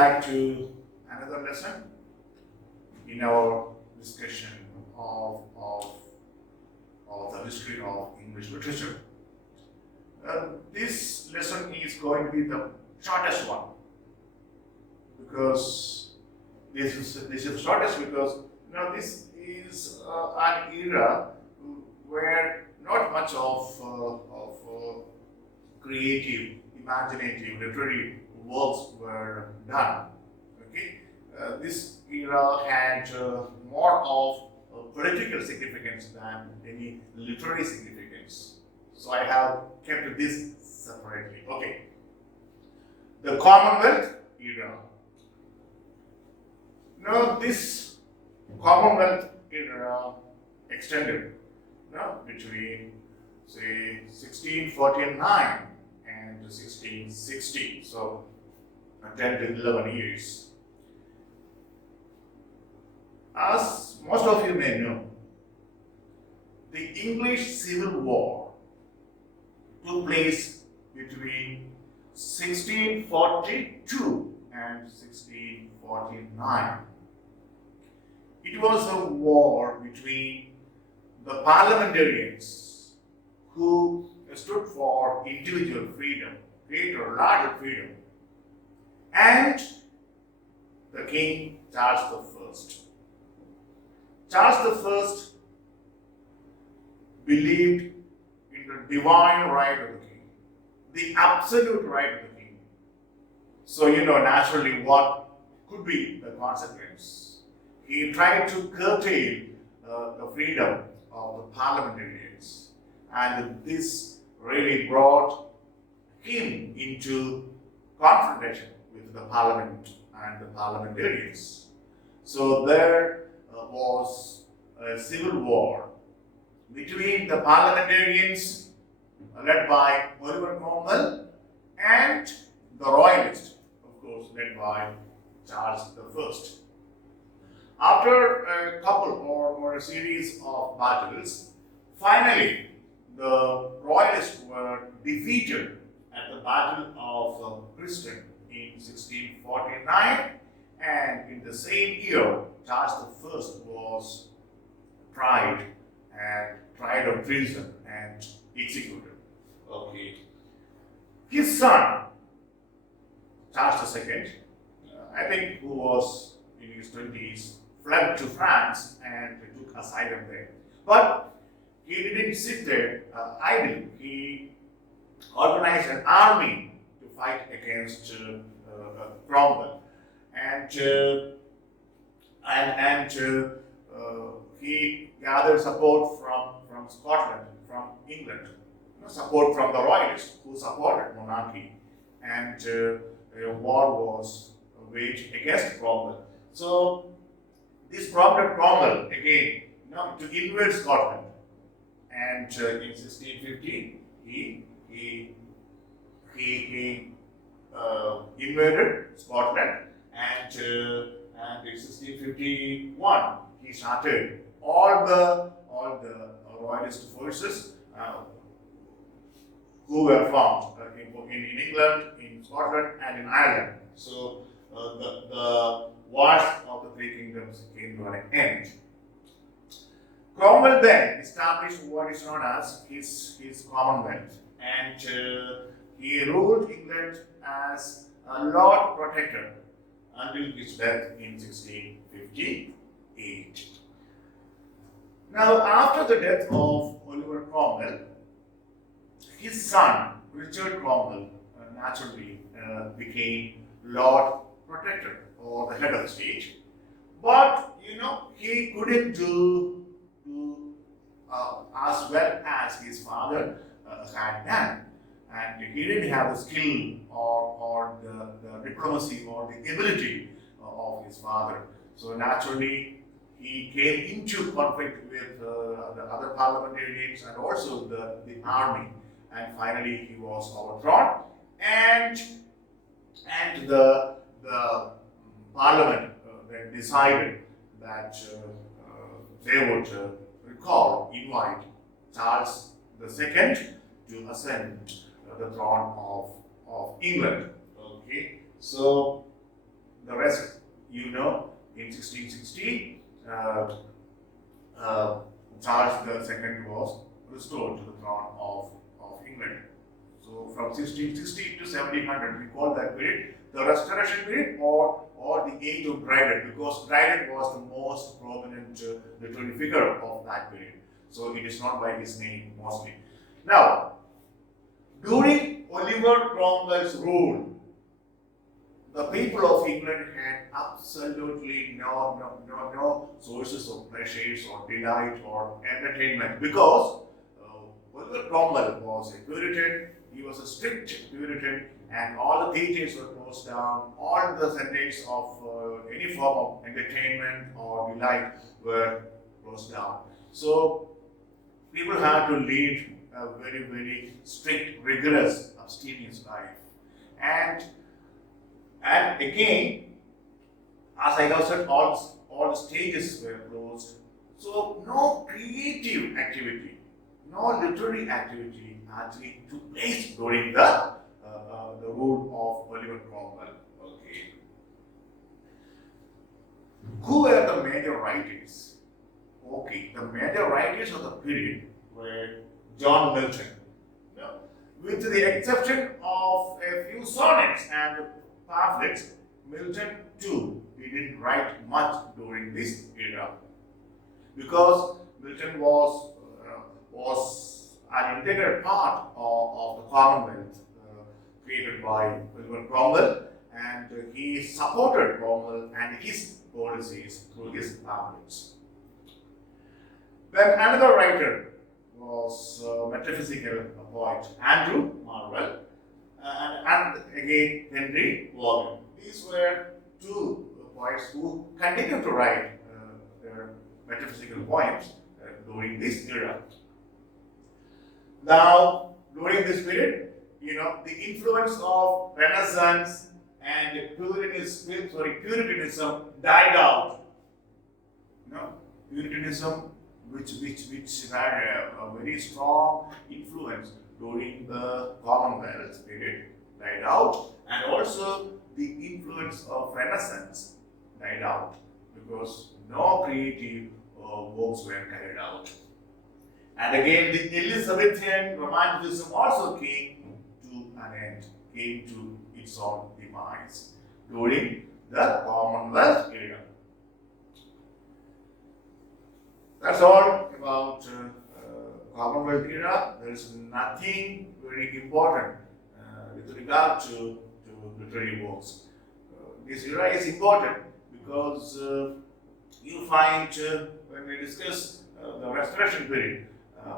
back to another lesson in our discussion of the history of English literature. This lesson is going to be the shortest one because this is the shortest because this is an era where not much of creative, imaginative, literary works were done. Okay, this era had more of political significance than any literary significance. So I have kept this separately. Okay, the Commonwealth era. Now this Commonwealth era extended between say 1649 and 1660, so 10 to 11 years. As most of you may know, the English Civil War took place between 1642 and 1649. It was a war between the parliamentarians who stood for individual freedom, greater, larger freedom, and the King Charles I. Charles I believed in the divine right of the king, the absolute right of the king. So, naturally what could be the consequence. He tried to curtail the freedom of the parliamentarians, and this really brought him into confrontation with the parliament and the parliamentarians. So there was a civil war between the parliamentarians led by Oliver Cromwell and the royalists, of course, led by Charles I. After a couple or a series of battles, finally the royalists were defeated at the Battle of Princeton in 1649, and in the same year, Charles I was tried of treason and executed. Okay. His son, Charles II, I think, who was in his 20s, fled to France and took asylum there. But he didn't sit there idle. He organized an army to fight against Cromwell, and he gathered support from Scotland, from England, support from the royalists who supported monarchy, and a war was waged against Cromwell. So this prompted Cromwell again to invade Scotland, and in 1615 he invaded Scotland, and in 1651 he started all the royalist forces who were found in England, in Scotland, and in Ireland. So the wars of the three kingdoms came to an end. Cromwell then established what is known as his Commonwealth, and he ruled England as a Lord Protector until his death in 1658. Now, after the death of Oliver Cromwell, his son, Richard Cromwell, naturally became Lord Protector, or the head of the state. But, he couldn't do as well as his father had done. And he didn't have the skill or the diplomacy or the ability of his father. So naturally, he came into conflict with the other parliamentarians and also the army. And finally, he was overthrown, and the parliament then decided that they would invite Charles II to ascend the throne of England. Okay, so The rest, in 1660, Charles II was restored to the throne of England. So from 1660 to 1700, we call that period the Restoration period or the Age of Dryden, because Dryden was the most prominent literary figure of that period. So it is not by his name mostly. Now, during Oliver Cromwell's rule, the people of England had absolutely no sources of pleasures or delight or entertainment, because Oliver Cromwell was a Puritan. He was a strict Puritan, and all the theatres were closed down. All the centers of any form of entertainment or delight were closed down. So people had to lead a very, very strict, rigorous, abstemious life. And again, as I have said, all the stages were closed. So no creative activity, no literary activity actually took place during the rule of Oliver Cromwell. Okay. Who were the major writers? Okay, the major writers of the period were John Milton. Now, with the exception of a few sonnets and pamphlets, Milton too didn't write much during this era, because Milton was an integral part of the Commonwealth created by Oliver Cromwell, and he supported Cromwell and his policies through his pamphlets. Then another writer was metaphysical poet Andrew Marvell, and again Henry Vaughan. These were two poets who continued to write their metaphysical poems during this era. Now, during this period, the influence of Renaissance and Puritanism died out. Puritanism, which had a very strong influence during the Commonwealth period, died out, and also the influence of Renaissance died out, because no creative works were carried out. And again, the Elizabethan Romanticism also came to an end, came to its own demise during the Commonwealth era. That's all about Commonwealth era. There is nothing very important with regard to literary works. This era is important because you find when we discuss the Restoration period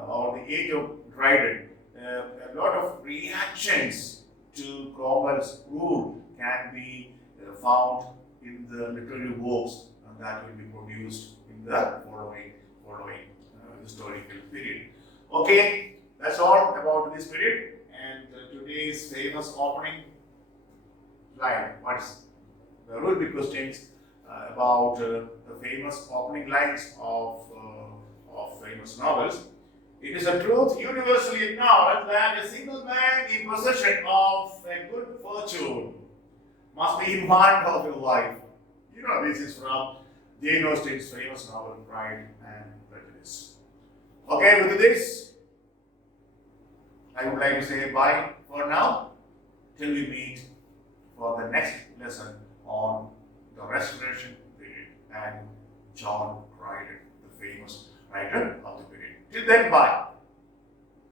or the Age of Dryden, a lot of reactions to Cromwell's rule can be found in the literary works that will be produced in the following historical period. Okay, that's all about this period, and today's famous opening line. What's the real big questions about the famous opening lines of famous novels? It is a truth universally acknowledged that a single man in possession of a good fortune must be in want of a wife. This is from Jane Austen's famous novel Pride and Prejudice. Okay, with this, I would like to say bye for now, till we meet for the next lesson on the Restoration period and John Dryden, the famous writer of the period. Till then, bye.